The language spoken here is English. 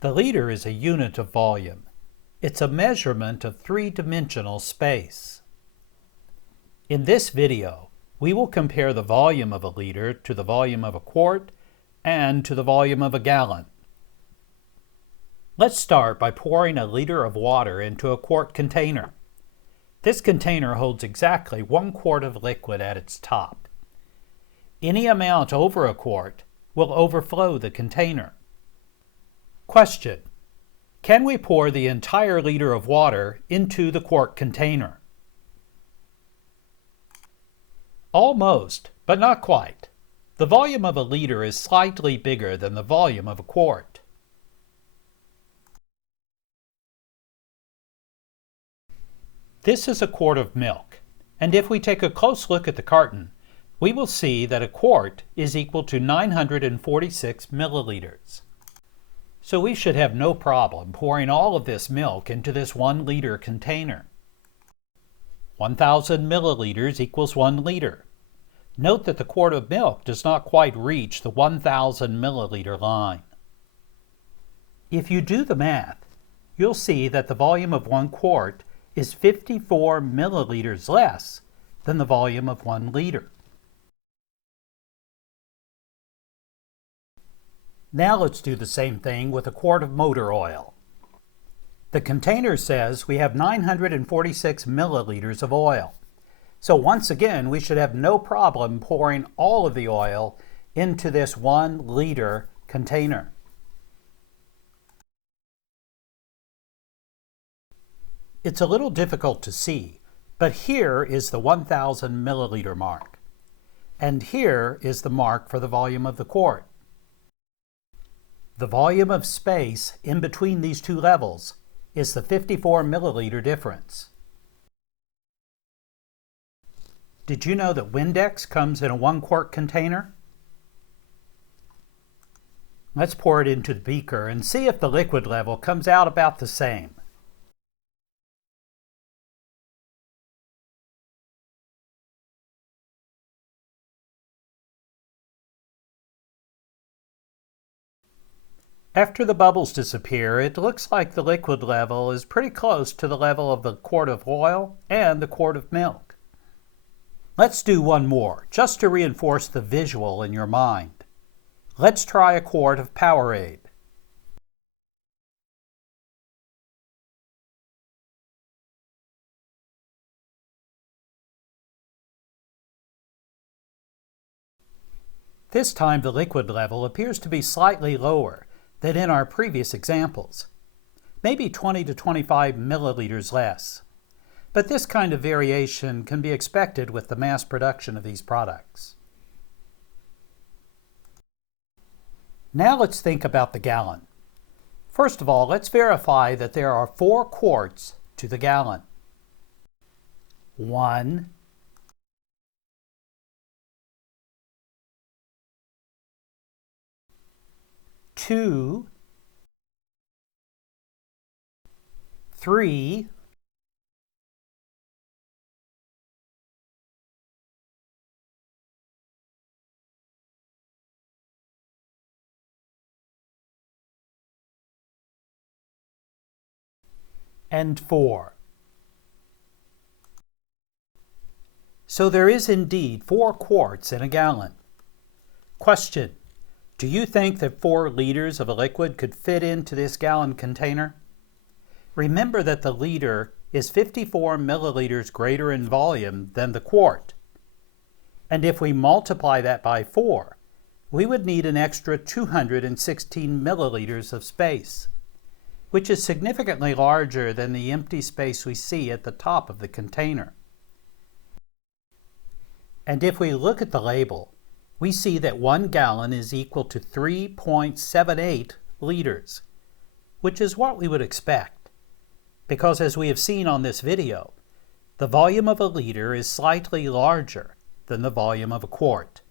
The liter is a unit of volume. It's a measurement of three-dimensional space. In this video, we will compare the volume of a liter to the volume of a quart and to the volume of a gallon. Let's start by pouring a liter of water into a quart container. This container holds exactly 1 quart of liquid at its top. Any amount over a quart will overflow the container. Question: can we pour the entire liter of water into the quart container? Almost, but not quite. The volume of a liter is slightly bigger than the volume of a quart. This is a quart of milk, and if we take a close look at the carton, we will see that a quart is equal to 946 milliliters. So we should have no problem pouring all of this milk into this 1 liter container. 1,000 milliliters equals 1 liter. Note that the quart of milk does not quite reach the 1,000 milliliter line. If you do the math, you'll see that the volume of 1 quart is 54 milliliters less than the volume of 1 liter. Now let's do the same thing with a quart of motor oil. The container says we have 946 milliliters of oil. So once again, we should have no problem pouring all of the oil into this 1 liter container. It's a little difficult to see, but here is the 1,000 milliliter mark. And here is the mark for the volume of the quart. The volume of space in between these two levels is the 54 milliliter difference. Did you know that Windex comes in a 1 quart container? Let's pour it into the beaker and see if the liquid level comes out about the same. After the bubbles disappear, it looks like the liquid level is pretty close to the level of the quart of oil and the quart of milk. Let's do one more, just to reinforce the visual in your mind. Let's try a quart of Powerade. This time the liquid level appears to be slightly lower than in our previous examples, maybe 20 to 25 milliliters less. But this kind of variation can be expected with the mass production of these products. Now let's think about the gallon. First of all, let's verify that there are 4 quarts to the gallon. 1, 2, 3, 4. So there is indeed 4 quarts in a gallon. Question: do you think that 4 liters of a liquid could fit into this gallon container? Remember that the liter is 54 milliliters greater in volume than the quart. And if we multiply that by 4, we would need an extra 216 milliliters of space, which is significantly larger than the empty space we see at the top of the container. And if we look at the label, we see that 1 gallon is equal to 3.78 liters, which is what we would expect, because as we have seen on this video, the volume of a liter is slightly larger than the volume of a quart.